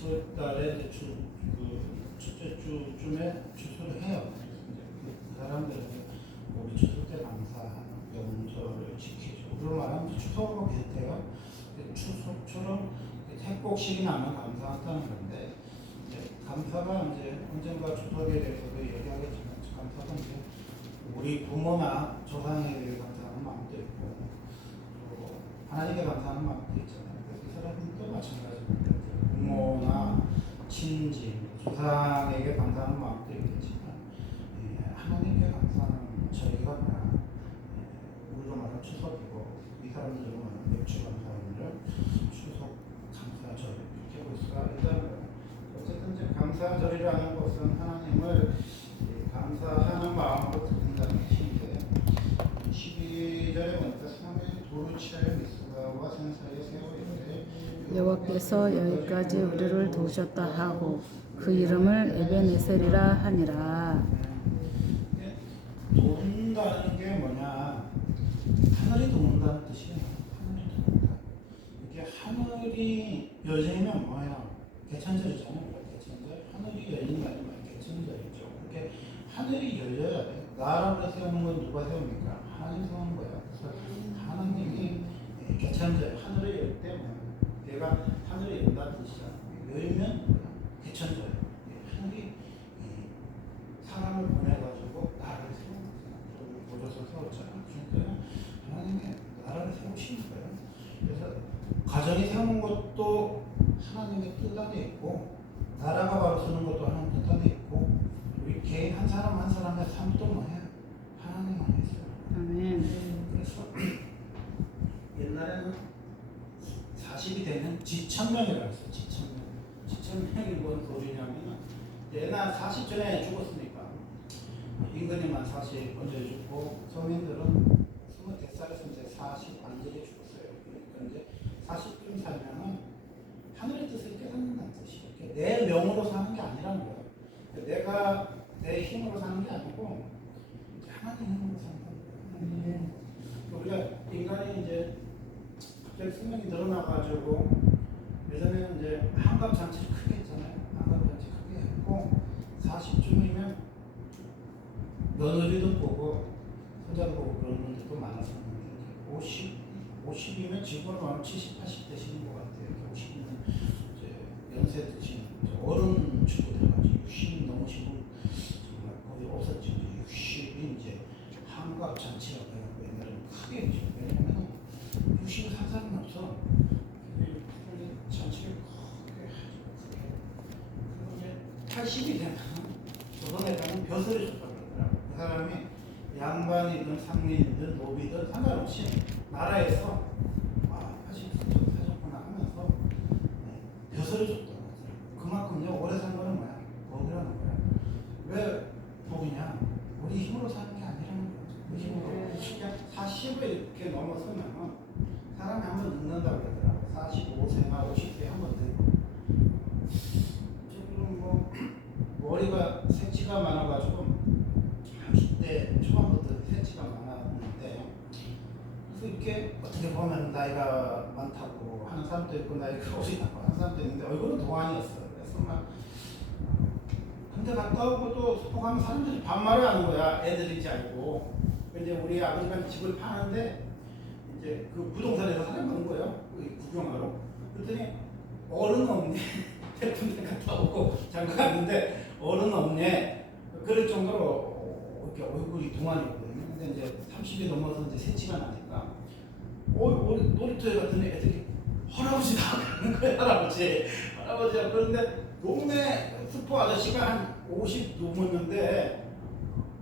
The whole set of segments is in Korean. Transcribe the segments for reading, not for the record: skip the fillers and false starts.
10월 달에 이제 첫째 주쯤에 추수를 해요. 그 사람들은 우리 추수 때 감사하는 명절을 지키죠. 그런 말하면 추석하고 비슷해요. 추석처럼 택곡식이 나면 감사한다는 건데, 이제 감사가 이제 언젠가 추석에 대해서도 얘기하겠지만, 감사가 이제 우리 부모나 조상에게 감사하는 마음도 있고, 또 하나님께 감사하는 마음도 있잖아요. 그래서 이 사람도 마찬가지입니다. 부모나 친지, 조상에게 감사하는 마음도 있겠지만, 하나님께 감사하는 저희가 뭐야, 우리로 말하면 추석이고, 이 사람들로 말하면 맥주 감사하는 추석 감사절 이렇게 볼 수가 있다는 거예요. 어쨌든 이제 감사절이라는 것은 하나님을 감사하는 마음으로 드린다는 뜻인데, 12절에 보니까 삼위 도루치아의 미스가와 생사의 세월인데 여호와께서 여기까지 우리를 도우셨다 하고 그 이름을 에벤에셀이라 하니라. 돕는다는 게 뭐냐? 하늘이 돕는다는 뜻이에요. 하늘이 돕는다. 이게 하늘이 열리면 뭐야? 개천절이잖아요. 개천절. 하늘이 열린다는 말 개천절이죠. 그렇게 하늘이 열려야 돼. 나라를 세우는 건 누가 세웁니까? 하나님 세우는 거야. 그래서 하나님이 개천절, 하늘을 열 때 뭐야? 걔가 하늘이 열다는 뜻이야. 열면 뭐야? 개천절. 하늘이 사람을 보내가지고 나라를 세우는 거잖아. 보조서 세웠잖아. 그러니까 하나님이 나라를 세우시는 거예요. 그래서 가정이 세우는 것도 하나님의 뜻 안에 있고, 나라가 바로 서는 것도 하나님 뜻 안에 있고, 우리 개인 한 사람 한 사람의 삶도 뭐예요? 하나님 안에 있어요. 아멘. 그래서 옛날에는 40이 되면 지천명이라고 했어요. 지천명. 지천명이 뭔 소리냐면, 옛날 40전에 죽었으니까 임금님만 40 먼저 죽고 성인들은 20살에서 이제 40 완전히 죽었어요. 그러니까 이제 40쯤 살면은 하늘의 뜻을 깨닫는다는 뜻이에요. 내 명으로 사는 게 아니라는 거예요. 내가 내 힘으로 사는 게 아니고 하나님 힘으로 사는 거예요. 우리가 인간이 이제 갑자기 수명이 늘어나가지고 예전에는 이제 한갑 잔치를 크게 했잖아요. 한갑 잔치 크게 했고 40쯤이면 며느리도 보고 손자도 보고 그런 분들도 많았었는데 50이면 지금으로 말하면 70, 80 되시는 것 같아요. 50이면 이제 연세 드시는 어른 축구 돼가지고 60 넘으신 분 정말 거의 없었죠. 60이 이제 한갑 잔치라고 해갖고 옛날에는 크게 했죠. 왜냐면 60을 산 사람이 없어. 잔치를 크게 하죠. 그리고 이제 80이 되면 조선에다는 벼슬을 줬다고 그러더라고요. 그 사람이 양반이든 상민이든 노비든 상관없이 나라에서 80岁 사셨구나 하면서 벼슬을 줬다고 하더라고요. 그만큼요 오래 산 거는 뭐야? 복이라는 거야. 왜 복이냐? 우리 힘으로 사는 게 아니라는 거죠. 우리 힘으로 그냥 40을 이렇게 넘어서면 사람이 한 번 늙는다고 그러더라고요. 45세나 50세 한 번 늙고. 지금 뭐 머리가 새치가 많아가지고 30대 초반부터 새치가 많았는데, 그래서 이렇게 어떻게 보면 나이가 많다고 하는 사람도 있고 나이가 어리다고 하는 사람도 있는데 얼굴은 동안이었어요. 그래서 막 근데 갔다 오고 또 소폭하면 사람들이 반말을 하는 거야. 애들인지 알고. 이제 우리 아버지가 집을 파는데 이제 그 부동산에서 사람 오는 거예요. 구경하러. 그랬더니 어른 없네. 군대 갔다 오고 잠깐 갔는데 어른 없네. 그럴 정도로 이렇게 얼굴이 동안이거든요. 근데 이제 30이 넘어서 이제 새치가 나니까 놀이터에 갔더니 애들이 할아버지다 그러는 거야. 할아버지야. 그런데 동네 슈퍼 아저씨가 한 50 넘었는데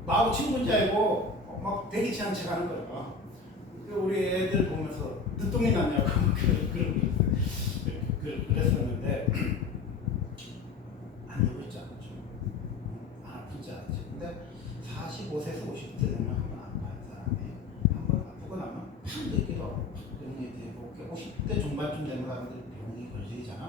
나하고 친구인지 알고 막 대기치 않은 척 하는 거야. 우리 애들 보면서 늦동이 났냐고 그랬었는데 안 울고 있지 않았죠. 안 아프지 않았지. 근데 45세에서 50대 되면 한번 아파요. 사람이 한번 아프고 나면 팍 느끼러 병이 되고 50대 중반쯤 되는 사람들이 병이 걸리잖아.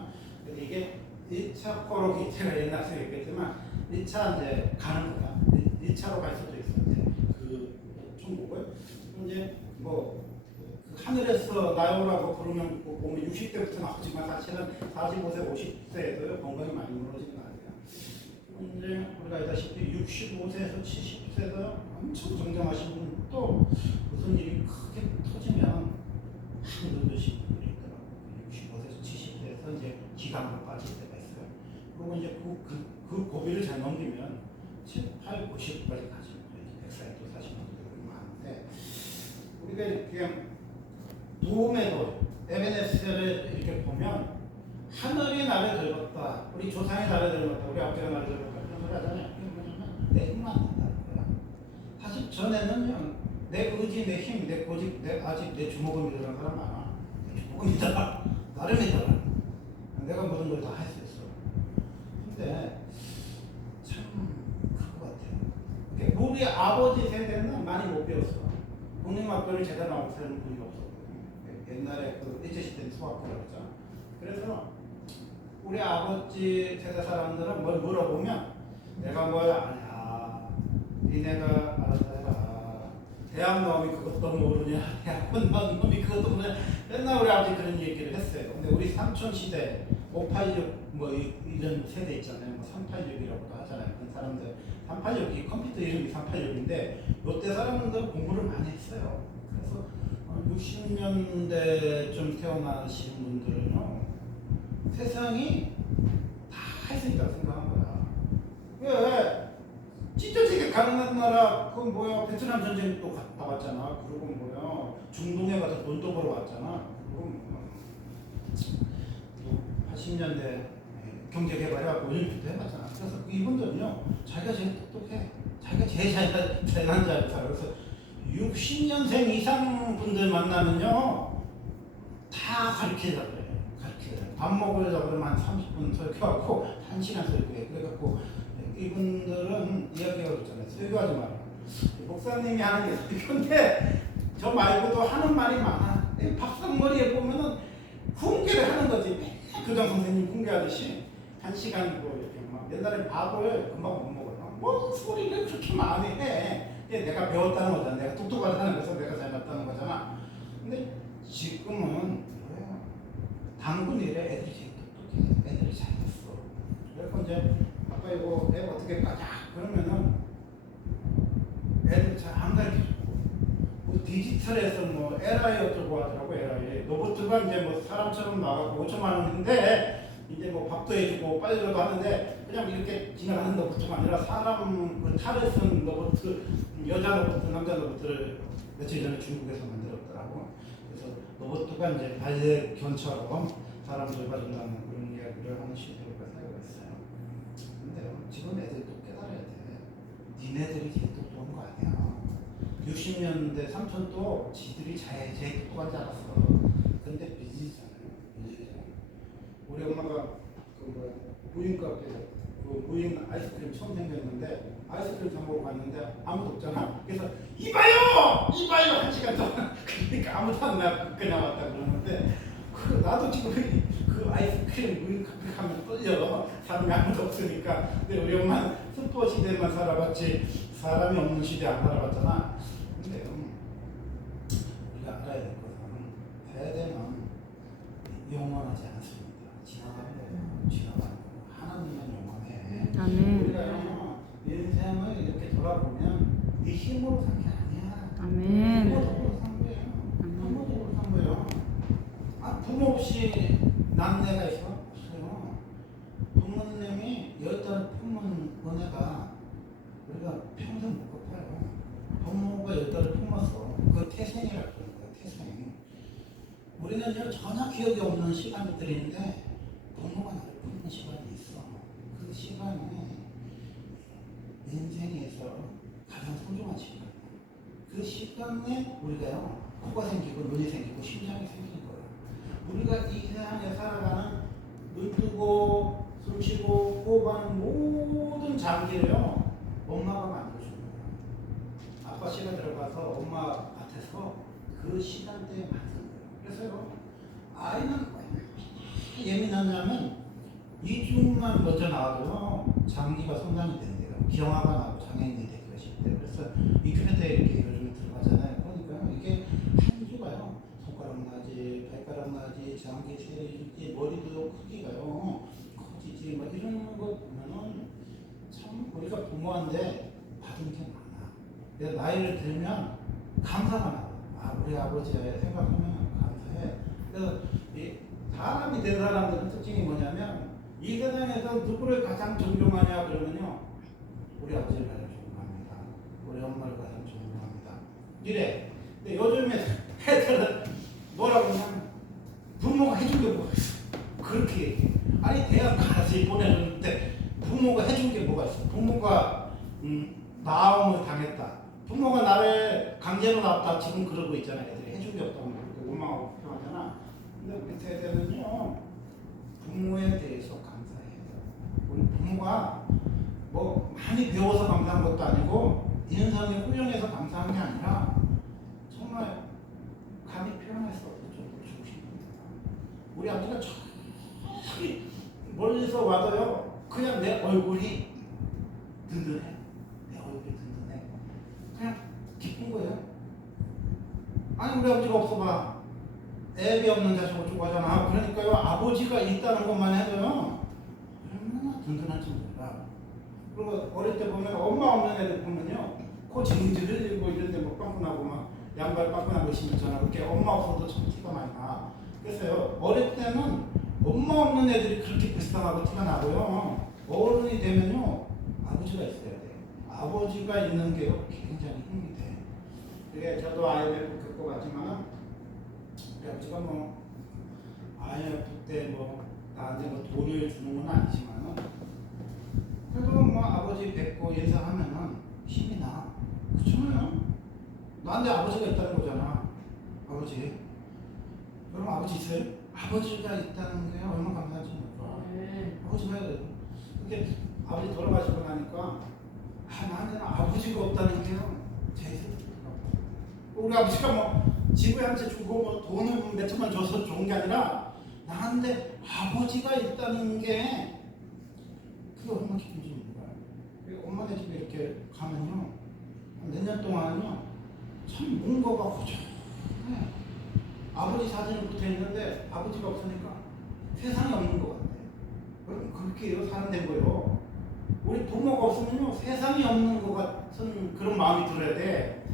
근데 이게 1차 코로기 제가 옛날에 얘기했지만 1차 이제 가는 거야. 1차로 갈 수도 있었는데 그 중국을 이제 뭐 하늘에서 나오라고 부르면 보면 60대부터 나오지만 사실은 45세, 50세에도요 건강이 많이 무너지는 거 아니에요. 이제 우리가 알다시피 65세에서 70세도 엄청 정정하신 분은 또 무슨 일이 크게 터지면 힘들으신 분들이 있더라고요. 65세에서 70세에서 이제 기강으로 빠질 때가 있어요. 그리고 이제 그 고비를 잘 넘기면 8, 90까지 가시는 거예요. 100살에 또 사시는 분들이 많은데 우리가 이렇게 도움에도 에베네스를 이렇게 보면 하늘이 나를 들었다, 우리 조상이 나를 들었다, 우리 아버지가 나를 들었다 그런 걸 하잖아요. 그게 뭐냐면 내 힘만 안 된다는 거야. 사실 전에는요 내 의지, 내 힘, 내 고집, 아직 내 주먹을 믿으라는 사람 많아. 내 주먹을 믿어라, 나를 믿어라. 내가 모든 걸 다 할 수 있어. 근데 참 그거 같아요. 우리 아버지 세대는 많이 못 배웠어. 국민학교를 제대로 나온 사람은 분이 없었거든요. 옛날에 그 일제시대 수학교라고 했잖아. 그래서 우리 아버지 세대 사람들은 뭘 물어보면 내가 뭘 아냐, 니네가 알아서 해라. 대학 놈이 그것도 모르냐, 대학원 놈이 그것도 모르냐. 맨날 우리 아버지 그런 얘기를 했어요. 근데 우리 삼촌 시대 586 뭐 이런 세대 있잖아요. 뭐 386이라고도 하잖아요. 그런 사람들 386이 컴퓨터 이름이 386인데 이때 사람들 공부를 많이 했어요. 그래서 60년대쯤 태어나신 분들은요 세상이 다 할 수 있다고 생각한 거야. 왜? 찢어지게 가난한 나라 그 뭐야 베트남 전쟁도 갔다 왔잖아. 그리고 뭐야 중동에 가서 돈도 벌어 왔잖아. 그리고 또 80년대 경제 개발해갖고 요즘부터 해봤잖아. 그래서 이분들은요 자기가 제일 똑똑해. 자기가 제일 잘난 줄 알고 살아. 그래서 60년생 이상 분들 만나면요 다 가르치자 그래. 가르치자. 밥 먹으려고 그러면 한 30분 설교하고 1시간 설교해. 그래갖고 이분들은 이야기가 있잖아요. 설교하지 마라. 목사님이 하는 게 설교인데 저 말고도 하는 말이 많아. 밥상머리에 보면은 훈계를 하는 거지. 교장 선생님 훈계하듯이 1시간 뭐 이렇게 막 옛날에 밥을 금방 못 먹어요. 뭐 소리를 그렇게 많이 해. 내가 배웠다는 거잖아. 내가 똑똑하다는 거서 내가 잘났다는 거잖아. 근데 지금은 뭐예요? 당군 이래 애들이 제일 똑똑해. 애들이 잘났어. 그래서 이제 아빠 이거 애 어떻게 까냐 그러면은 애들 잘 안 가르쳐주고 뭐 디지털에서 뭐 LI 어쩌고 하더라고. LI 로봇가 이제 뭐 사람처럼 나가고 5천만 원인데 이제 뭐 밥도 해주고 빨래도 하는데 그냥 이렇게 지나가는 로봇가 아니라 사람 그 탈을 쓴 로봇, 여자 로봇, 남자 로봇을 며칠 전에 중국에서 만들었더라고. 그래서 로봇가 이제 반려견처럼 사람들 봐준다는 그런 이야기를 하는 시대가 살고 있어요. 근데 지금 애들도 깨달아야 돼. 니네들이 제일 똑똑한 거 아니야. 60년대 삼촌도 지들이 제일 똑똑한 줄 알았어. 근데 비즈니스잖아요. 우리 엄마가 그 뭐야 무인 카페 그 무인 아이스크림 처음 생겼는데 아이스크림 사 먹으러 갔는데 아무도 없잖아. 그래서 이봐요 1시간 동안 그러니까 아무도 안 나왔다 그러는데 나도 지금 그 아이스크림 무인 카페 가면 떨려. 사람이 아무도 없으니까. 근데 우리 엄마는 슈퍼 시대만 살아봤지 사람이 없는 시대 안 살아봤잖아. 근데 우리가 알아야 될 것은 세대는 영원하지 않습니다. 지나가는 거예요. 지나가는 거. 하나님은 영원해. 아멘. 우리가요 인생을 이렇게 돌아보면 네 힘으로 산 게 아니야. 아멘. 부모적으로 산 거예요. 부모적으로 산 거예요. 부모 없이 남녀가 있어? 없어요. 부모님이 열달 품은 은혜가 우리가 평생 못 갚아요. 부모가 열달을 품었어. 그 태생이라고 그러는 거야. 태생. 우리는 전혀 기억이 없는 시간들인데 부모가 나를 품는 시간이 있어. 그 시간이 인생에서 가장 소중한 시간이야. 그 시간에 우리가요 코가 생기고 눈이 생기고 심장이 생기는 거예요. 우리가 이 세상에 살아가는 눈 뜨고 숨 쉬고 호흡하는 모든 장기를요 엄마가 만들어준 거예요. 아빠 씨가 들어가서 엄마 밭에서 그 시간대에 만든 거예요. 그래서요 아이는 예민하냐면 2주만 먼저 나와도요 장기가 성장이 된대요. 기형아가 나고 장애인이 되기가 쉽대요. 그래서 인큐베이터에 이렇게 요즘 들어가잖아요. 그러니까 이게 한 주가요 손가락 나지, 발가락 나지, 장기 세리지, 머리도 크기가요 커지지, 뭐 이런 거 보면은 참 우리가 부모한테 받은 게 많아. 그래서 나이를 들면 감사가 나와. 아, 우리 아버지 생각하면 감사해. 그래서 이 사람이 된 사람들은 특징이 뭐냐면 이 세상에서 누구를 가장 존경하냐 그러면요 우리 아버지를 가장 존경합니다. 우리 엄마를 가장 존경합니다. 이래. 근데 요즘에 애들은 뭐라고 하냐면 부모가 해준 게 뭐가 있어. 그렇게 얘기해. 아니 대학 가서 보내는데 부모가 해준 게 뭐가 있어. 부모가 마음을 당했다. 부모가 나를 강제로 낳았다. 지금 그러고 있잖아. 애들이 해준 게 없다고 원망하고 표하잖아. 근데 우리 세대는요 부모에 대해서 감사해요. 우리 부모가 뭐 많이 배워서 감사한 것도 아니고 인성이 훌륭해서 감사한 게 아니라 정말 감히 표현할 수 없을 정도로 좋으신 겁니다. 우리 아버지가 저기 멀리서 와도요 그냥 내 얼굴이 든든해. 내 얼굴이 든든해. 그냥 기쁜 거예요. 아니 우리 아버지가 없어봐. 애비 없는 자식 어쩌고 하잖아. 그러니까요 아버지가 있다는 것만 해도요 얼마나 든든한지 몰라. 그리고 어릴 때 보면 엄마 없는 애들 보면요 코 징징 흘리고 이런데 뭐 빵꾸나고 막 양발 빵꾸나고 심었잖아. 그렇게 엄마 없어도 참 티가 많이 나. 그래서요 어릴 때는 엄마 없는 애들이 그렇게 불쌍하고 티가 나고요 어른이 되면요 아버지가 있어야 돼. 아버지가 있는 게요 굉장히 힘이 돼. 그게 저도 IMF 겪어봤지만 우리 아버지가 뭐 IMF 때 뭐 나한테 뭐 돈을 주는 건 아니지만은 그래도 뭐 아버지 뵙고 인사하면은 힘이 나. 그렇잖아요. 나한테 아버지가 있다는 거잖아. 아버지. 그럼 아버지 있어요? 아버지가 있다는 게 얼마나 감사한지 몰라. 아버지가 이렇게 아버지 돌아가시고 나니까 나한테는 아버지가 없다는 게요 제일 슬프더라고. 우리 아버지가 뭐 집을 한 채 주고 뭐 돈을 몇 천만 줘서 좋은 게 아니라 나한테 아버지가 있다는 게 그게 얼마나 기쁜지 몰라요. 엄마네 집에 이렇게 가면요 몇 년 동안은요 참 뭔가가 허전해. 아버지 사진이 붙어 있는데 아버지가 없으니까 세상이 없는 것 같아. 여러분 그렇게 사람 된 거예요. 우리 부모가 없으면요 세상이 없는 것 같은 그런 마음이 들어야 돼.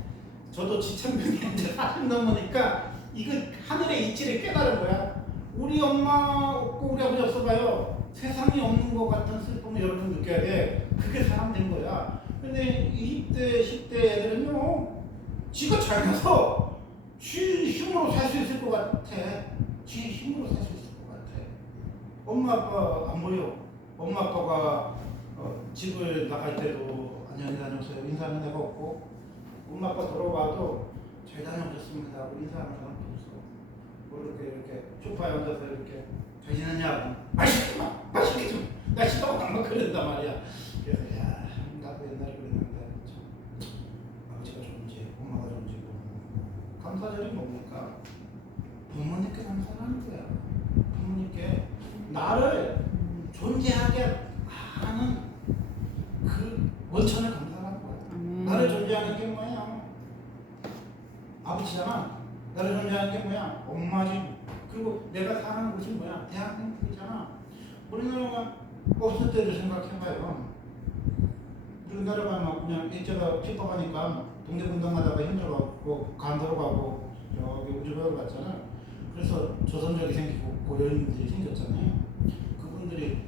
저도 지천명이 이제 40 넘으니까 이거 하늘의 이치를 깨달은 거야. 우리 엄마 없고 우리 아버지 없어봐요 세상이 없는 것 같은 슬픔을 여러분 느껴야 돼. 그게 사람 된 거야. 근데 20대 10대 애들은요 지가 잘나서 지 힘으로 살 수 있을 것 같아. 지 힘으로 살 수 있을 것 같아. 엄마 아빠 안 보여. 엄마 아빠가 집을 나갈 때도 안녕히 다녀오세요 인사하는 데가 없고 엄마 아빠 돌아와도 잘 다녀오셨습니다 하고 인사하는 사람도 없어. 이렇게 소파에 앉아서 이렇게 잘 지냈냐고 맛있게 좀 날씨가 막 그런단 말이야. 그래서 야 나도 옛날에 그랬는데 참 아버지가 존재해 엄마가 존재고 감사절이 뭡니까? 부모님께 감사하는 거야. 부모님께 나를 존재하게 하는 그 원천을 감사하는 거야. 나를 존재하는 게 뭐야? 아버지잖아. 나를 존재하는 게 뭐야? 엄마지. 그리고 내가 사는 곳이 뭐야? 대한민국이잖아. 우리나라가 없을 때를 생각해봐요. 우리나라가 막 그냥 일제가 핍박하니까 독립운동하다가 힘들어가고 간도로 가고 여기 우주배우로 갔잖아. 그래서 조선족이 생기고 고려인들이 생겼잖아요. 그분들이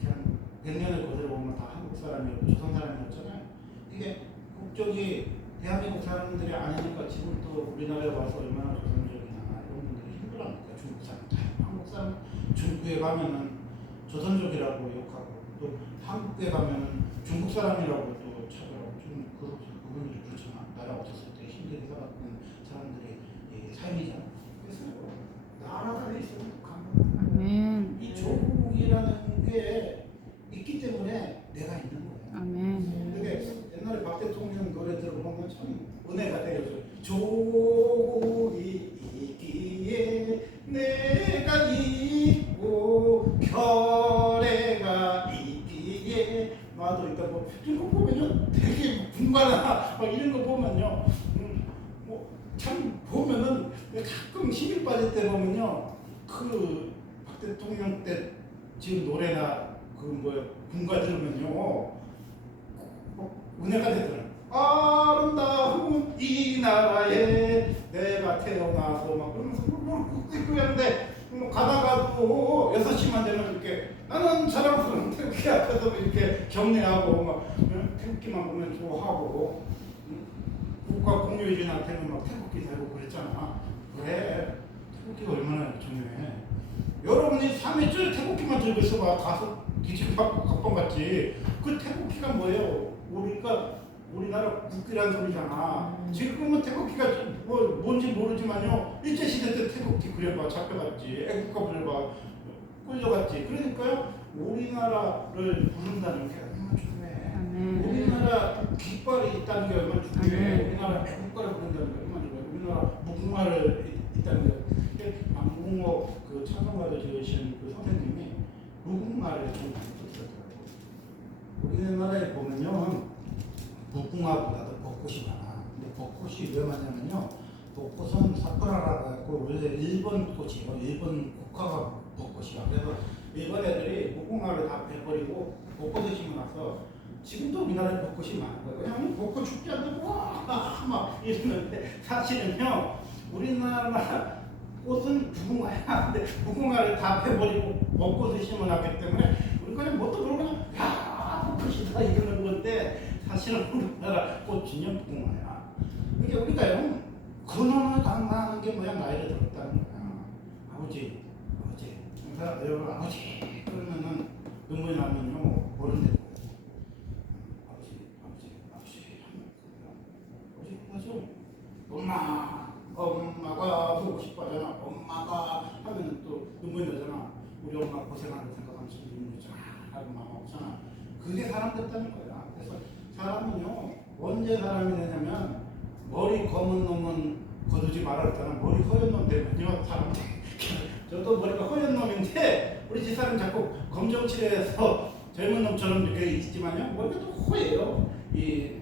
그냥 100년을 거들어 보면 다 한국 사람이었고 조선 사람이었잖아요. 이게 국적이 대한민국 사람들이 아니니까 지금 또 우리나라에 와서 얼마나 조선족이나 이런 분들이 힘들어합니까? 중국 사람, 한국 사람 중국에 가면은 조선족이라고 욕하고 또 한국에 가면은 중국 사람이라고 또 차별하고 좀 그분들이 그렇잖아. 나라 없었을 때 힘들게 살았던 사람들의 삶이잖아. 그래서 나라가 있으면 독한 이 조국이라는 게 있기 때문에 내가 있는 거야. 근데 옛날에 박 대통령 노래 들어보면 참 은혜가 되어져. 조국이 있기에 내가 있고 결애가 있기에 나도 있다. 뭐 이런 거 보면요 되게 분가나 막 이런 거 보면요 뭐 참 보면은 가끔 지금 11바지 때 보면요, 그 박 대통령 때 지금 노래나 그 뭐야 군가 들으면요, 은혜가 되더라고요. 아름다운 이 나라에 내가 태어나서 막 그러면서 그러는데 가다가도 6시만 되면 이렇게 나는 자랑스러운 태극기 앞에서 이렇게 경례하고 막 태극기만 보면 좋아하고 국가 공휴일이한테는 막 태극기 들고 그랬잖아. 그래, 태극기가 얼마나 중요해. 여러분이 3일째 태극기만 들고 있어봐. 가서 뒤집어갖고 갑방같이. 그 태극기가 뭐예요? 우리나라 국기란 소리잖아. 지금은 태극기가 뭔지 모르지만요, 일제시대 때 태극기 그려봐, 잡혀갔지. 애국가 그려봐, 끌려갔지. 그러니까요, 우리나라를 부른다는 게 얼마나 중요해. 우리나라 깃발이 있다는 게 얼마나 중요해. 우리나라 애국가를 부른다는 게 얼마나 중요해. 우리나라 무궁화를 있다는 게. 무궁화 그 찬송가를 지으신 그 선생님이 무궁화를 좀 많이 썼더라고요. 우리나라에 보면요, 무궁화보다도 벚꽃이 많아. 근데 벚꽃이 왜 많냐면요, 벚꽃은 사쿠라라고 해서 원래 일본 꽃이에요. 일본 국화가 벚꽃이야. 그래서 일본 애들이 무궁화를 다 베버리고 벚꽃을 심어놔서 지금도 우리나라에 벚꽃이 많은 거예요. 그냥 벚꽃 축제한다고 막 이러는데, 사실은요, 우리나라 꽃은 무궁화야. 근데 무궁화를 다 베버리고 벚꽃을 심어놨기 때문에 우리가 그냥 뭣도 모르고 그냥 야 벚꽃이다 이러는 건데, 사실은 우리나라 꽃은요 무궁화야. 그게 우리가요 근원을 강화하는 게 뭐야? 나이를 들었다는 거야. 아버지. 그러니까 여러분 아버지 그러면은 눈물이 나면요 어른들 아버지 하죠. 엄마가 보고 싶어하잖아. 엄마가 하면은 또 눈물이 나잖아. 우리 엄마 고생하는 생각하면서 눈물이 쫙 하고 마음 없잖아. 그게 사람 됐다는 거야. 그래서 사람은요 언제 사람이 되냐면, 머리 검은 놈은 거두지 말아 그랬잖아. 머리 허연 놈 되면요 사람 저도 머리가 허연 놈인데 우리 집사람 자꾸 검정칠해서 젊은 놈처럼 이렇게 있지만요 머리가 또 허예요. 이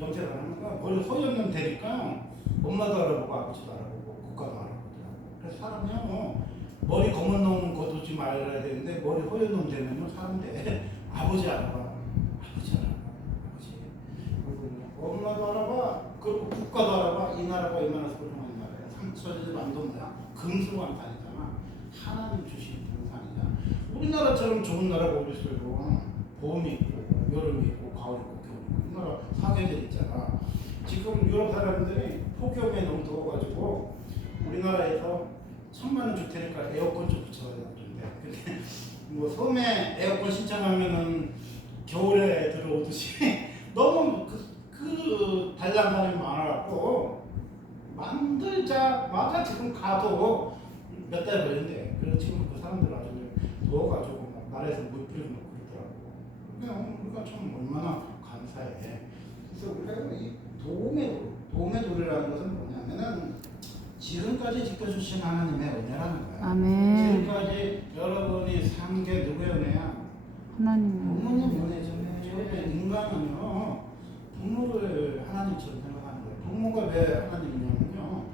염색을 하는 거 머리 허연 놈 되니까 엄마도 알아보고 아버지도 알아보고 국가도 알아보더라고. 그래서 사람이요 머리 검은 놈 거두지 말아야 되는데 머리 허연 놈 되면요 사람 돼. 아버지 알아봐. 엄마도 알아봐. 그리고 국가도 알아봐. 이 나라가 얼마나 소중한 나라야. 상처를 만든 거야. 금수강산이잖아. 하나님 주신 동산이야. 우리나라처럼 좋은 나라가 어디 있어요. 봄이 있고 여름이 있고 가을이 있고 겨울이 있고. 이 나라 사계절 있잖아. 지금 유럽 사람들이 폭염에 너무 더워가지고 우리나라에서 1000만원 줄 테니까 에어컨 좀 붙여야 되는데, 근데 뭐 섬에 에어컨 신청하면은 겨울에 들어오듯이 너무 그 단란사람이 많아갖고 만들자마자 지금 가도 몇 달 걸린대. 그래서 지금 그 사람들 나중에 더워가지고 막 나라에서 물 뿌리고 그러더라고. 그냥 우리가 참 얼마나 감사해. 그래서 우리가 이 도우메도리라는 것은 뭐냐면은 지금까지 지켜주신 하나님의 은혜라는 거야. 아멘. 지금까지 여러분이 산 게 누구의 은혜야? 하나님. 부모님 은혜죠. 인간은요 부모를 하나님처럼 생각하는 거예요. 부모가 왜 하나님이냐면요,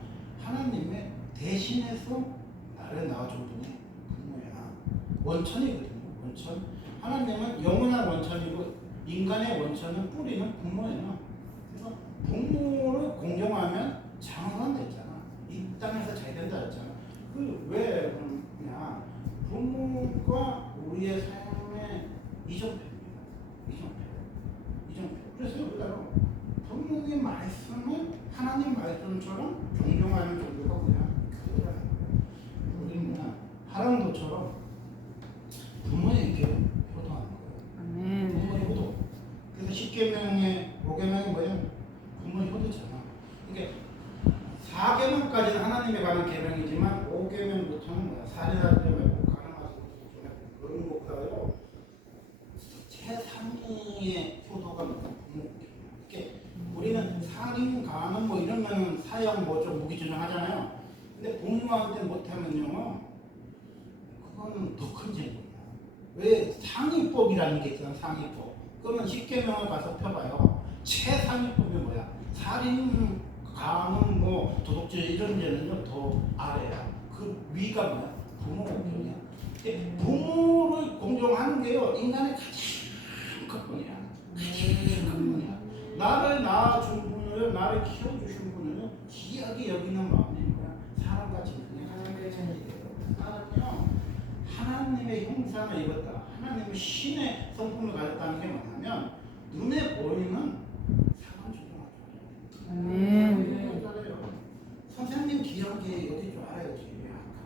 하나님의 대신해서 나를 낳아준 분이 부모야. 원천이거든요. 원천. 하나님은 영원한 원천이고 인간의 원천은 뿌리는 부모예요. 그래서 부모를 공경하면 장엄한 데 있잖아. 이 땅에서 잘 된다 했잖아. 그 왜 그러냐? 부모가 우리의 삶의 이정표입니다. 이정표. 그래서 우리가 부모님 말씀을 하나님 말씀처럼 존경하는 정도가 뭐냐? 그거라는 거예요. 우리는 뭐냐? 하랑도처럼 부모에게 효도하는 거예요. 부모의 효도. 그래서 10계명의 5계명이 뭐예요? 부모의 효도잖아. 그러니까 4계명까지는 하나님에 관한 계명이지만 5계명부터는 뭐야? 살인하지 말고 가늠하지 말고 그런 것보다요 제3위의 효도가 부모. 이렇게 우리는 살인, 가늠 뭐 이러면 사형 뭐좀 무기징역 하잖아요. 근데 부모한테 못하면요 그거는 더 큰 죄입니다. 왜? 상위법이라는 게 있잖아. 상위법. 그러면 10계명을 가서 펴봐요. 최상위법이 뭐야? 살인, 간음, 뭐 도덕질 이런 데는요 더 아래야. 그 위가 뭐야? 부모 공경이야. 부모를 공경하는 게요 인간의 가장 근본이야. 가장 근본이야. 나를 낳아준 분을, 나를 키워주신 분을 귀하게 여기는 마음이 뭐야? 사람같이 그냥 가장 괜찮은데요. 나는요 하나님의 형상을 입었다. 하나님의 신의 성품을 가졌다는 게 뭐냐면 눈에 보이는 사람 조종하죠. 아멘. 선생님 귀하게 여기 줄 알아야지.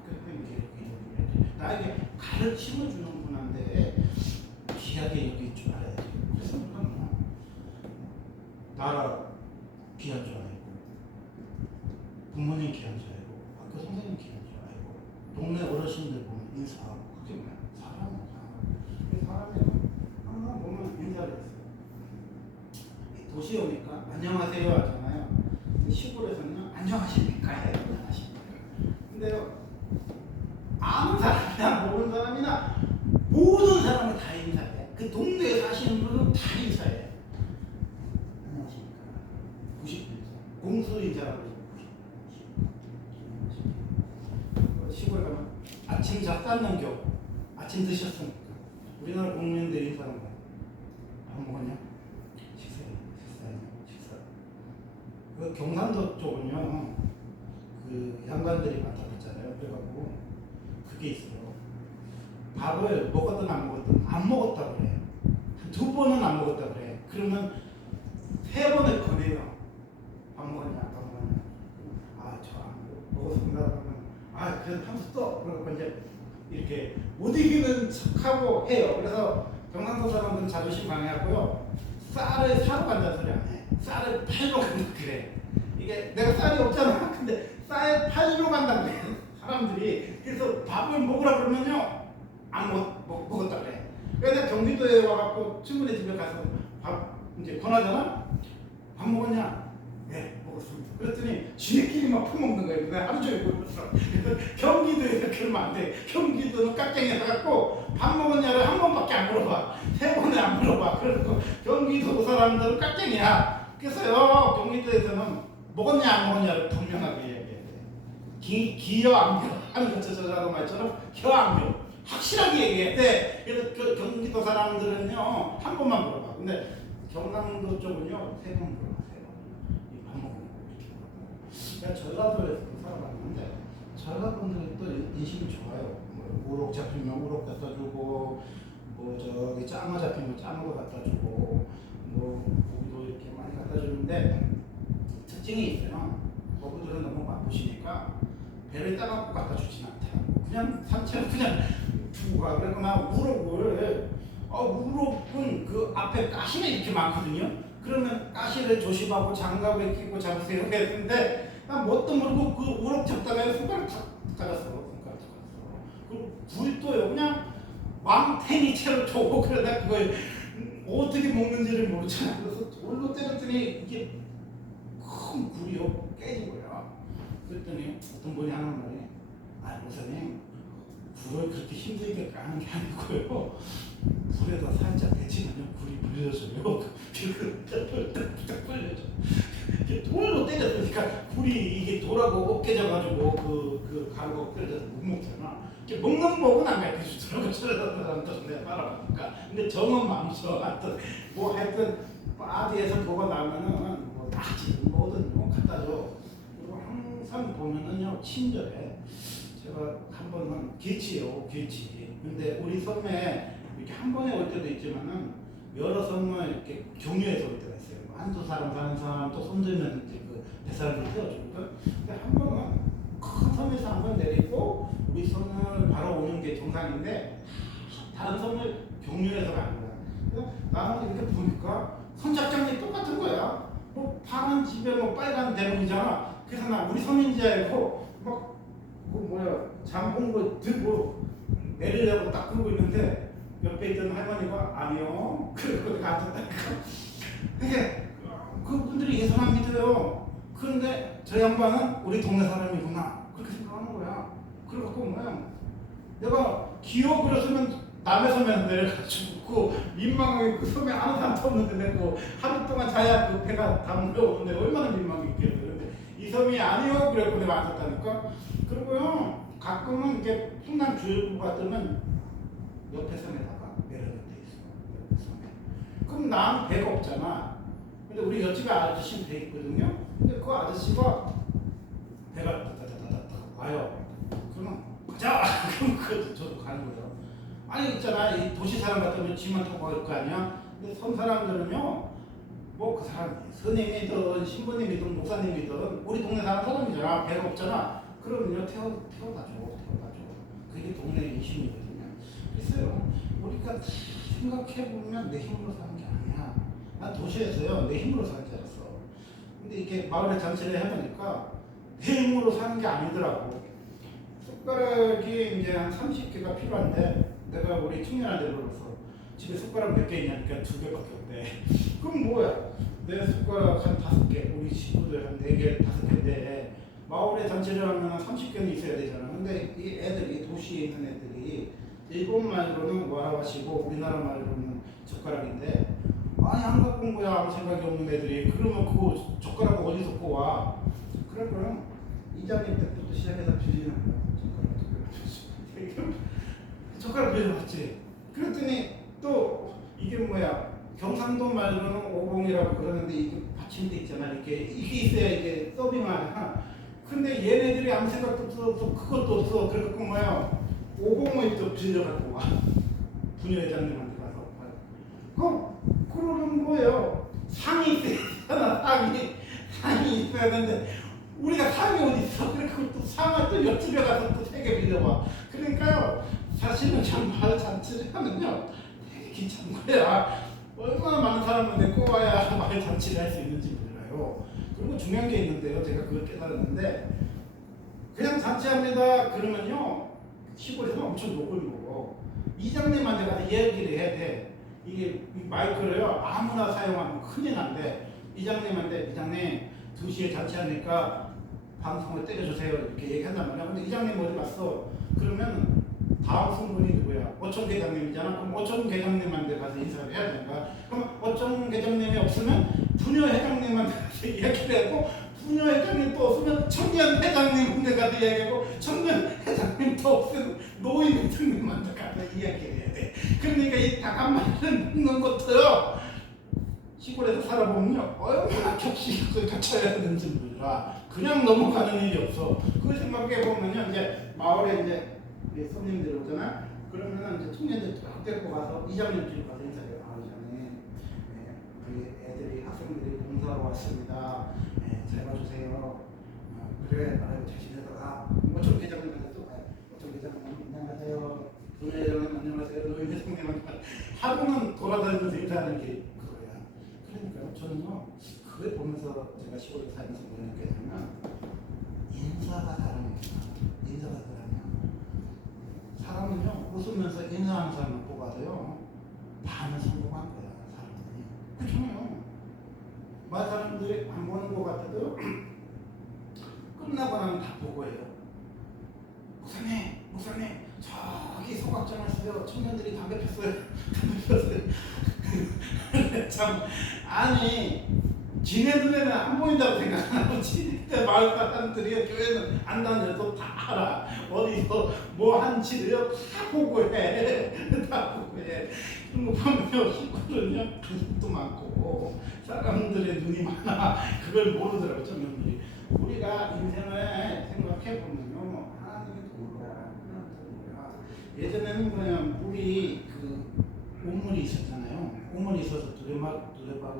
학교님 귀하게 나에게 가르침을 주는 분한테 귀하게 여기 줄 알아야지. 그래서 나라 귀한 줄 알고, 부모님 귀한 줄 알고, 학교 선생님 귀한 줄 알고, 동네 어르신들 보면 인사하고, 그게 뭐야? 사람이야, 사람. 그 사람이 항상 보면 인사를 했어요. 도시에 오니까 안녕하세요 하잖아요. 시골에서는 안녕하십니까 해요. 안녕하십니까. 근데요, 아는 사람이나 모르는 사람이나 모든 사람이 다 인사해. 그 동네에 사시는 분은 다 인사해. 안녕하십니까. 90분 공수 인사라고 해서 시골에 가면 아침 작사는 겨. 아침 드셨습니까? 우리나라 국민들이 인사하는 거야. 밥 먹었냐? 식사. 그 경상도 쪽은요, 그 양반들이 많다 그랬잖아요. 그래갖고 그게 있어요. 밥을 먹었든 안 먹었든 안 먹었다 그래. 한 2번은 안 먹었다 그래. 그러면 3번을 권해요. 밥 먹었냐? 아, 저 안 먹었습니다. 그러면 아, 그래도 한번 써. 그러고 이제 이렇게 못 이기는 척하고 해요. 그래서 경상도 사람들은 자존심 강해하고요. 쌀을 사러 간다는 소리 안 해. 쌀을 팔러 간다 그래. 이게 내가 쌀이 없잖아. 근데 쌀 팔러 간다 그래. 사람들이. 그래서 밥을 먹으라 그러면요 안 먹었다 그래. 그래서 경기도에 와갖고 친구네 집에 가서 밥 이제 권하잖아. 밥 먹었냐? 네, 먹었습니다. 그랬더니 지네끼리 막 퍼먹는 거예요. 내가 하루 종일 보면서. 경기도에서 그러면 안 돼. 경기도는 깍쟁이 해갖고 밥 먹었냐를 한 번밖에 안 물어봐. 3번을 안 물어봐. 그래서 경기도 사람들은 깍쟁이야. 그래서요 경기도에서는 먹었냐 안 먹었냐를 분명하게 얘기해야 돼. 기여 안겨 하는 저자도 말처럼 혀안겨 확실하게 얘기해야 돼. 그래서 경기도 사람들은요 한 번만 물어봐. 근데 경상도 쪽은요 3번 물어보세요. 밥 먹는 거 이렇게 물어보고. 내가 전라도에서 살아봤는데 전라도분들이 또 인식이 좋아요. 뭐 우럭 잡히면 우럭 갖다 주고, 뭐 저기 짱어 잡히면 짱어도 갖다 주고, 뭐 고기도 이렇게 많이 갖다 주는데 특징이 있어요. 거기들은 너무 바쁘시니까 배를 따갖고 갖다 주진 않더라고. 그냥 산채로 그냥 두고 가. 그러거나 우럭은 그 앞에 가시가 이렇게 많거든요. 그러면 가시를 조심하고 장갑을 끼고 잡으세요 했는데 난 뭣도 모르고 그 우럭 잡다가 손가락 탁 잘랐어. 그리고 굴도요 그냥 왕탱이 채로 줘고 그러다 그걸 어떻게 먹는지를 모르잖아. 그래서 돌로 때렸더니 이게 큰 굴이요 깨진 거야. 그랬더니 어떤 분이 하는 말이 아 목사님 굴을 그렇게 힘들게 까는 게 아니고요 불에다 살짝 데치면요 굴이 불려져요. 딱 불려져. 돌로 때렸으니까 굴이 이게 돌하고 으깨져가지고 그 가루가 으깨져서 못 먹잖아. 먹는 법은 안 가르쳐주더라고. 저런 내가 알아보니까. 근데 정은 망쳐. 하여튼 바디에서 뭐가 나면은 뭐 낙지 뭐든 뭐 갖다 줘. 그리고 항상 보면은요 친절해. 제가 한 번은 길치요. 근데 우리 섬에 이렇게 한 번에 올 때도 있지만은 여러 섬을 이렇게 경유해서 올 때가 있어요. 한두 사람 가는 사람 또 손들면 이제 그 배사를 태워주거든. 근데 한 번은 큰 섬에서 한 번 내리고 우리 섬을 바로 오는 게 정상인데 다른 섬을 경유해서 가는 거야. 그래서 나는 이렇게 보니까 선착장이 똑같은 거야. 뭐 파란 집에 뭐 빨간 대문이잖아. 그래서 나 우리 섬인 줄 알고 막 잠봉을 들고 내리려고 딱 들고 있는데 옆에 있던 할머니가 아니요. 그러고 가졌다니까. 그게 그분들이 예수 안 믿어요. 그런데 저 양반은 우리 동네 사람이구나. 그렇게 생각하는 거야. 그래갖고 뭐야. 내가 기어 그랬으면 남의 섬에 내려가지고 민망하게 그 섬에 아무 사람도 없는데 내가 하루 동안 자야 그 배가 다 물려오는데 얼마나 민망했겠어요. 근데 이 섬이 아니요. 그래갖고 내가 앉았다니까. 그리고요 가끔은 이게 풍랑 주의보가 뜨면 옆에 섬에다가 내려놓을 때 있어. 옆에 섬에. 그럼 나는 배가 없잖아. 근데 우리 옆집에 아저씨는 배 있거든요. 근데 그 아저씨가 배가 다다다다다 와요. 그러면 가자. 그럼 저도 가는 거예요. 아니 있잖아 이 도시 사람 같으면 지만 타고 갈 거 아니야. 근데 섬 사람들은요 뭐 그 사람 선생님이든 신부님이든 목사님이든 우리 동네 사는 사람이잖아. 배가 없잖아. 그러면요 태워다줘. 그게 동네 인심이거든요. 글쎄요 우리가 생각해보면 내 힘으로 사는 게 아니야. 난 도시에서요 내 힘으로 사는 줄 알았어. 근데 이게 마을에 잔치를 해보니까 내 힘으로 사는 게 아니더라고. 숟가락이 이제 한 30개가 필요한데 내가 우리 청년한테 물어봤어. 집에 숟가락 몇 개 있냐니까 2개밖에 없대. 그럼 뭐야? 내 숟가락 한 5개, 우리 친구들 한 4개, 5개인데 마을에 잔치를 하면 한 30개는 있어야 되잖아. 근데 이 애들이 도시에 있는 애들이 일본 말로는 와라바시고 우리나라 말로는 젓가락인데 아니 안 갖고 온 거야. 아무 생각이 없는 애들이. 그러면 그거 젓가락 어디서 꼬아? 그럴 거는 이장님 때부터 시작해서 빌리는 거야. 젓가락 빌려봤지. 그랬더니 또 이게 뭐야? 경상도 말로는 오봉이라고 그러는데 이게 받침대 있잖아. 이게 있어야 이게 서빙하잖아. 근데 얘네들이 아무 생각도 없어. 그것도 없어. 그래갖고 뭐야? 오봉을 또 빌려갖고 와. 부녀회장님한테 가서. 그러는 거예요. 상이 있어야 상이 있어야 되는데 우리가 상이 어디 있어? 그래갖고 또 상을 또 옆집에 가서 또 3개 빌려와. 그러니까요. 사실은 참 마을 잔치를 하면요 되게 귀찮은 거야. 얼마나 많은 사람한테 꼬아야 마을 잔치를 할 수 있는지 몰라요. 그리고 중요한 게 있는데요. 제가 그걸 깨달았는데 그냥 잔치합니다 그러면요 시골에서 엄청 욕을 먹어. 이장님한테 가서 얘기를 해야 돼. 이게 마이크를요 아무나 사용하면 큰일 난데 이장님한테 이장님 2시에 잔치하니까 방송을 때려주세요 이렇게 얘기한단 말이야. 근데 이장님 어디 갔어? 그러면 다음 순번이 누구야? 어촌 계장님이잖아. 그럼 어촌 계장님한테 가서 인사를 해야 되는가? 그럼 어촌 계장님이 없으면 부녀 회장님한테 가서 이야기를 하고 부녀 회장님 또 없으면 청년 회장님한테 가서 이야기하고 청년 회장님 또 없으면 노인 회장님한테 가서 이야기를 해야 돼. 그러니까 이 닭 한 마리를 먹는 것도요 시골에서 살아보면요 얼마나 격식을 갖춰야 되는지 몰라. 그냥 넘어가는 일이 없어. 그걸 생각해보면요 이제 마을에 이제 손님들 오잖아. 그러면은 이제 청년들 쫙 데리고 가서 이장님 집에 가서 인사해요. 아 이장님, 우리 애들이 학생들이 봉사하러 왔습니다. 잘 봐주세요. 그래, 아유 잘 지내다가 어촌 계장님한테 또 가요. 어촌 계장님 안녕하세요. 부회장님 안녕하세요. 노인 회장님한테 하루는 돌아다니면서 인사하는 게 그거야. 그러니까요, 저는요 그걸 보면서 제가 시골에 살면서 뭐 느꼈냐면 인사가 사람이구나. 인사가 사람이야. 사람은요 웃으면서 인사하는 사람을 뽑아도요 다는 성공한 거야. 사람들이 그렇잖아요. 많은 사람들이 안 보는 것 같아도 끝나고 나면 다 보고 해요. 목사님 저기 소각장 왔어요. 청년들이 담배 폈어요. 참 아니 지네 눈에는 안 보인다고 생각하고 지네 마을 사람들이 교회는 안 다녀도 다 알아. 어디서 뭐 한치를요 다 보고 해. 다 보고 해. 그런 거 보면요 시골은요 가족도 많고 사람들의 눈이 많아. 그걸 모르더라고 청년들이. 우리가 인생을 생각해 보면요 하나님이 도울까 예전에는 그냥 물이 우물이 있었잖아요. 우물이 있어서 두레박을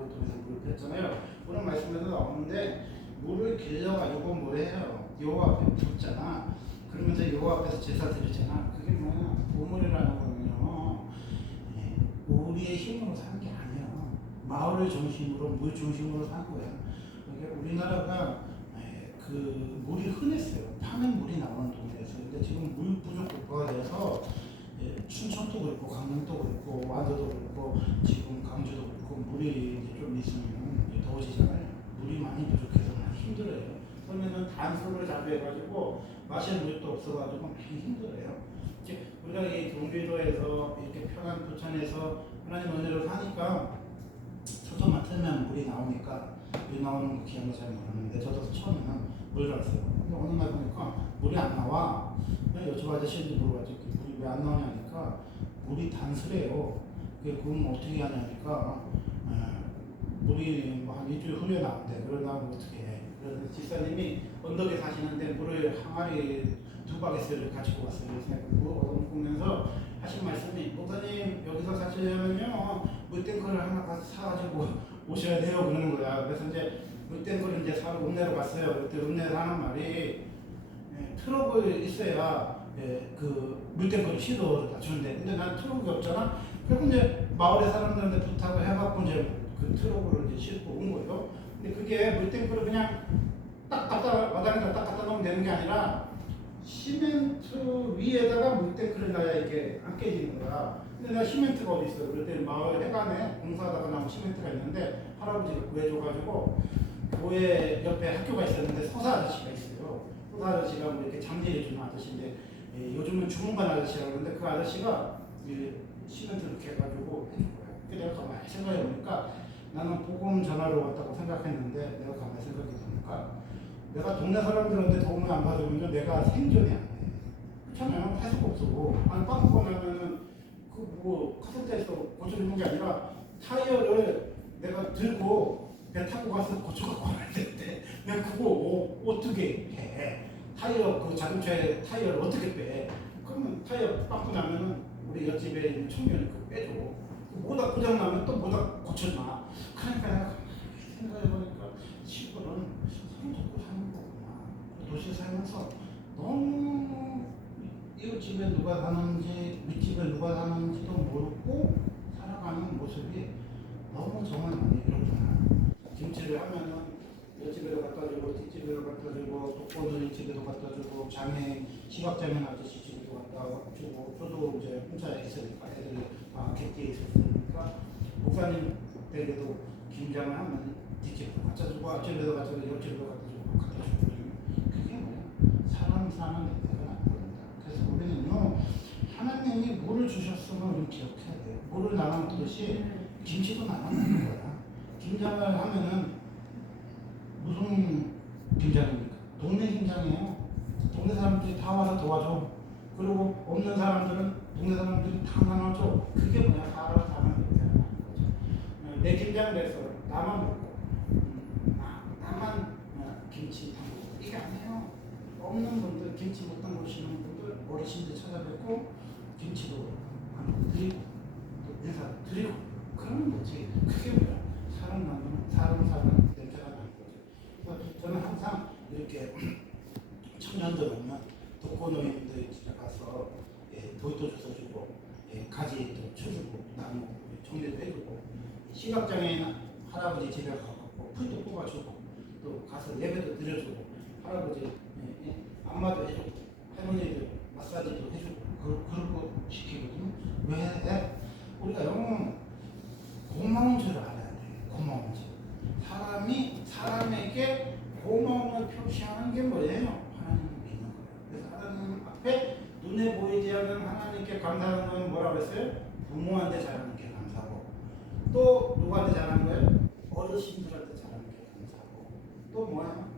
통해서 물을 뺐잖아요. 오늘 말씀에도 나오는데 물을 길러가지고 뭐 해요? 여호와 앞에 붓잖아. 그러면서 여호와 앞에서 제사 드리잖아. 그게 뭐야? 우물이라는 거는요 우리의 힘으로 사는 게 아니야. 마을을 중심으로 물 중심으로 산 거야. 그러니까 우리나라가 물이 흔했어요. 파면 물이 나오는 동네에서. 근데 지금 물 부족 국가가 돼서 춘천도 그렇고 강릉도 그렇고 완도도 그렇고 지금 강주도 그렇고 물이 이제 좀 있으면 이제 더워지잖아요. 물이 많이 부족해서 많이 힘들어요. 그러면은 단수를 자주해가지고 마실 물도 없어가지고 많이 힘들어요. 이제 우리가 이 경기도에서 이렇게 편한 부천에서 하나님 은혜로 사니까 저도 맡으면 물이 나오니까 물 나오는 거 기한 거 잘 모르는데 저도 처음에는 물 들었어요. 근데 어느 날 보니까 물이 안 나와. 그래서 여쭤 아저씨한테 물어봤죠. 물이 왜 안 나오냐니까 물이 단수래요. 그럼 어떻게 하냐니까 물이 뭐한 일주일 후에 나온대. 그러다 어떻게 해? 그래서 집사님이 언덕에 사시는데 물을 항아리 2바게스를 가지고 왔어요. 그래서 그 얻어 보면서 하신 말씀이 목사님 여기서 사시려면요 물탱크를 하나 가서 사가지고 오셔야 돼요 그러는 거야. 그래서 이제 물탱크를 이제 사러 읍내로 갔어요. 그때 읍내에서 하는 말이 트럭이 있어야 그 물탱크를 시도를 다 주는데 근데 난 트럭이 없잖아. 그래서 이제 마을의 사람들한테 부탁을 해갖고 이제 그 트럭으로 이제 싣고 온 거예요. 근데 그게 물탱크를 그냥 딱 마당에다 딱 갖다 놓으면 되는 게 아니라 시멘트 위에다가 물탱크를 놔야 이게 안 깨지는 거야. 근데 내가 시멘트가 어디 있어? 그때 마을 해관에 공사하다가 나온 시멘트가 있는데 할아버지가 구해줘가지고 교회 옆에 학교가 있었는데 서사 아저씨가 있어요. 서사 아저씨가 뭐 이렇게 장례해주는 아저씨인데 요즘은 주문관 아저씨라고 그러는데 그 아저씨가 시멘트 이렇게 해가지고 해준 거야. 그래서 내가 가만히 생각해보니까 나는 복음 전하러 왔다고 생각했는데 내가 가만히 생각해보니까 내가 동네 사람들한테 도움을 안 받으면 내가 생존이 안 돼. 그렇잖아요. 할 수가 없어. 아니 빵꾸가 나면은 그 뭐 카센터에서 고쳐주는 게 아니라 타이어를 내가 들고 배 타고 가서 고쳐갖고 와야 되는데 내가 그거 어떻게 해? 타이어 그 자동차에 타이어를 어떻게 빼? 그러면 타이어 빵꾸 나면은 우리 옆집에 있는 청년이 그거 빼줘. 뭐다 고장 나면 또 뭐다 고쳐놔. 그러니까 내가 생각해보니까 시골은 서로 돕고 사는 거구나. 도시에 살면서 너무 이웃집에 누가 사는지 윗집에 누가 사는지도 모르고 살아가는 모습이 너무 정말 많이 이렇구나. 김치를 하면은 옆집에도 갖다 주고 뒷집에도 갖다 주고 독거노인 집에도 갖다 주고 장애인 시각장애인 아저씨 집에도 갖다 주고 저도 이제 혼자 있으니까 애들이 객지에 있었으니까 목사님 댁에도 김장을 하면 뒷집에도 갖다 주고 앞집에도 갖다 주고 옆집에도 갖다 주고 갖다 주고 그게 뭐야? 사람 사는 데가 안 보인다. 그래서 우리는요 하나님이 물을 주셨으면 우리 기억해야 돼요. 물을 나눠놓듯이 김치도 나눠놓는 거야. 김장을 하면은 무슨 김장입니까? 동네 김장이에요. 동네 사람들이 다 와서 도와줘. 그리고 없는 사람들은 동네 사람들이 다 나눠줘. 그게 뭐야? 사람 사는 이렇게 하는 거죠. 내 김장을 해서 나만 먹고 나만 김치 담그고 이게 아니에요. 없는 분들 김치 못 담그시는 분들 어르신들 찾아뵙고 김치도 드리고 또 인사 드리고 그러면 뭐지? 그게 뭐야? 사람 사는 냄새가 나는 거죠. 그래서 저는 항상 이렇게 청년들 오면 독거노인들 집에 가서 돌도 주워주고 가지도 쳐주고 나무 정리도 해주고 시각장애인 할아버지 집에 가서 풀도 뽑아주고 또 가서 예배도 드려주고 할아버지 안마도 해주고 할머니들 마사지도 해주고 그런 거 시키거든요. 왜? 우리가 영어 고마운 줄 알아야 돼. 고마운 줄. 사람에게 고마움을 표시하는 게 뭐예요? 하나님을 믿는 거예요. 그래서 하나님 앞에 눈에 보이지 않는 하나님께 감사하는 건 뭐라고 했어요? 부모한테 잘하는 게 감사하고 또 누구한테 잘하는 거예요? 어르신들한테 잘하는 게 감사하고 또 뭐야?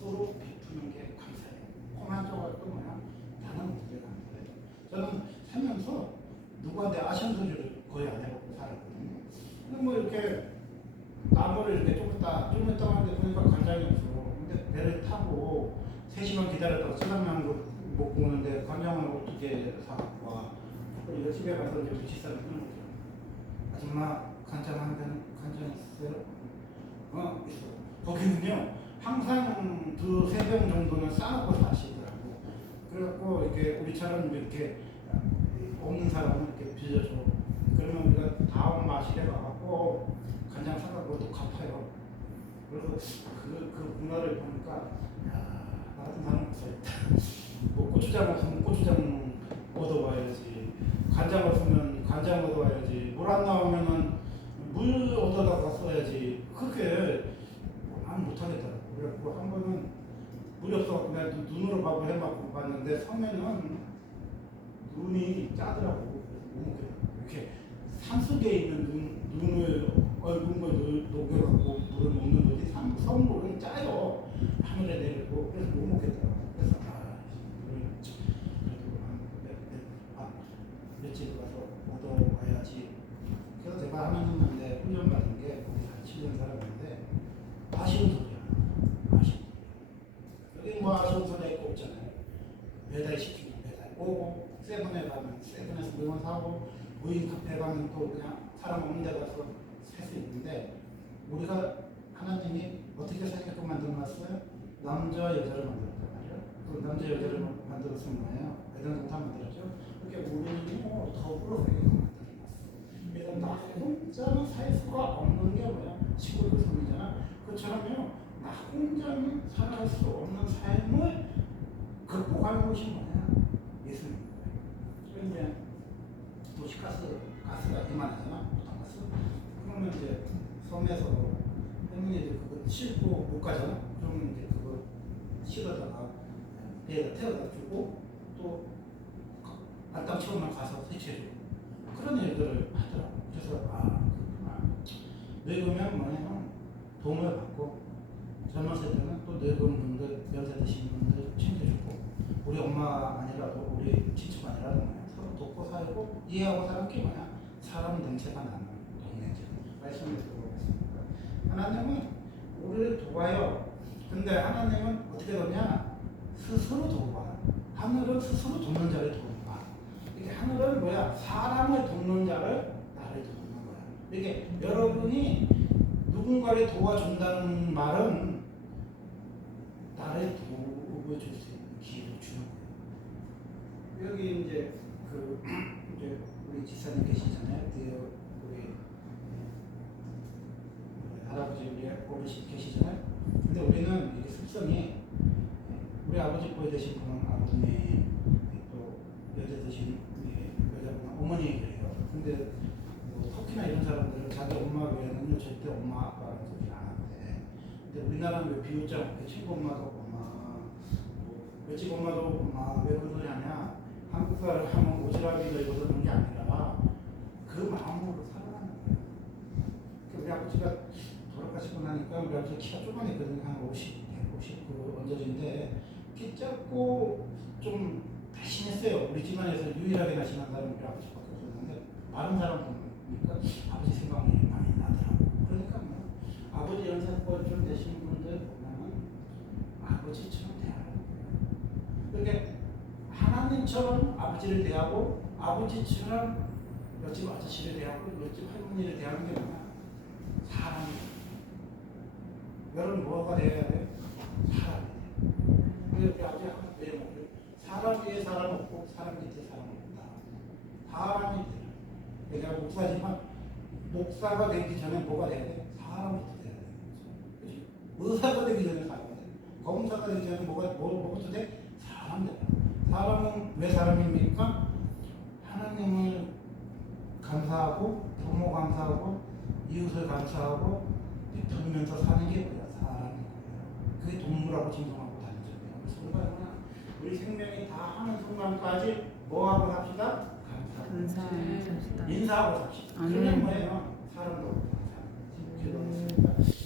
서로 베푸는 게 감사해요. 험한 쪽은 또 뭐야? 나는 그게 감사해요. 저는 살면서 누구한테 아쉬운 거의 안 해보고 살았거든요. 근데 뭐 이렇게 나무를 이렇게 좀 있다 하는데 보니까 간장이 없어. 근데 배를 타고 3시간 기다렸다가 짜장면 먹고 오는데 간장을 어떻게 사갖고 와. 그리고 집에 가서 이제 부치살을 끄는 거죠. 아줌마 간장 한 잔, 간장 있어요? 있어. 거기는요 항상 2-3병 정도는 싸놓고 사시더라고. 그래갖고 이렇게 우리처럼 이렇게 없는 사람은 이렇게 빌려줘. 그러면 우리가 다음 마실에 가갖고 간장 사갖고 또 갚아요. 그래서 그 문화를 보니까 나 같은 사람 없어야겠다. 뭐 고추장 없으면 고추장 얻어와야지. 간장 없으면 간장 얻어와야지. 물 안 나오면은 물 얻어다가 써야지. 그렇게 안 못하겠더라고. 그래갖고 한 번은 물이 없어갖고 내가 눈으로 밥을 해먹고 봤는데 섬에는 눈이 짜더라고. 이렇게 산속에 있는 눈을 얼굴 녹여갖고 물을 먹는 거지 성물은 짜요. 하늘에 내리고 그래서 못 먹겠더라고. 그래서 며칠 가서 얻어와야지. 그래서 제가 하나님한테 훈련받은 게 거기 한 7년 살았는데 아쉬운 소리야. 아쉬운 소리야. 여기 뭐 아쉬운 소리 거 없잖아요. 배달시키면 배달 오고 세븐에 가면 세븐에서 물건 사고 무인 카페 가면 또 그냥 사람 없는 데 가서 살 수 있는데 우리가 하나님이 어떻게 살게끔 만들어놨어요? 남자와 여자를 만들었단 말이에요. 또 남자 여자를 만들었으면 뭐예요? 애들 동산 만들었죠. 그렇게 우리는 더불어 살게끔 만들어놨어. 그래서 나 혼자는 살 수가 없는 게 뭐야? 시골 교성이잖아. 그처럼요. 나 혼자는 살아갈 수 없는 삶을 극복하는 것이 뭐냐? 예수님. 그런데 도시가스가 이만하잖아. 부탄가스. 그러면 이제 섬에서 할머니들 그거 싣고 못 가잖아. 그러면 이제 그거 실어다가 배에다 태워다 주고 또 안땅 채우면 가서 세차해주고 그런 일들을 하더라고. 그래서 그렇구나. 늙으면 뭐냐면 도움을 받고 젊었을 때는 또 늙은 분들 연세 드신 분들 챙겨주고 우리 엄마 아니라도 우리 친척 아니라도 뭐야 서로 돕고 살고 이해하고 사는 게 뭐야 사람 냄새가 나는 동네죠. 말씀을 들어보겠습니다. 하나님은 우리를 도와요. 근데 하나님은 어떻게 도냐? 스스로 도와. 하늘은 스스로 돕는 자를 도와. 이게 하늘은 뭐야? 사람을 돕는 자를 나를 돕는 거야. 이게 여러분이 누군가를 도와준다는 말은 나를 도와줄 수 있는 기회를 주는 거예요. 여기 이제 이제 우리 지사님 계시잖아요. 우리 할아버지 우리 어르신 계시잖아요. 근데 우리는 이게 습성이 우리 아버지 보이 되신 분은 아버님이 또 여자 되신 여자분은 어머니 그래요. 근데 터키나 이런 사람들은 자기 엄마 외에는 절대 엄마 아빠라는 소리 안 하는데 근데 우리나라는 왜 비웃지 않고 친구 엄마도 엄마 외집 엄마도 엄마 왜 그런 소리 하냐 한국 사람 하면 오지랖이 넓어서 그런 게 아니라 그 마음으로 살아가는 거예요. 우리 아버지가 돌아가시고 나니까 우리 아버지 키가 조그만했거든요. 한 159 언저리인데 키 작고 좀 배신했어요. 우리 집안에서 유일하게 날씬한 사람은 우리 아버지밖에 없었는데 마른 사람 보니까 아버지 생각이 많이 나더라고. 그러니까 뭐 아버지 연세권 좀 되신 분들 보면은 아버지처럼 대하는 거예요. 그러니까 하나님처럼 아버지를 대하고 아버지처럼 옆집 아저씨를 대하고 옆집 할머니를 대하는 게 뭐야? 사람이에요. 여러분 뭐가 돼야 돼? 사람이 돼. 그래서 아버지 항상 내 말을 사람 위에 사람 없고 사람 밑에 사람 없다. 사람이 돼. 내가 목사지만 목사가 되기 전에 뭐가 돼야 돼? 사람부터 돼야 돼. 그렇지? 의사가 되기 전에 사람이 돼. 검사가 되기 전에 뭐부터 돼? 사람 돼. 사람은 왜 사람입니까? 하나님을 감사하고 부모 감사하고 이웃을 감사하고 베풀면서 사는 게 뭐야? 사람인 거예요. 그게 동물하고 짐승하고 다른 점이에요. 그래서 우리가 우리 생명이 다 하는 순간까지 뭐하고 삽시다? 감사합니다. 감사합니다. 인사하고 삽시다. 그게 뭐예요? 사람도 감사합니다. 기도하겠습니다.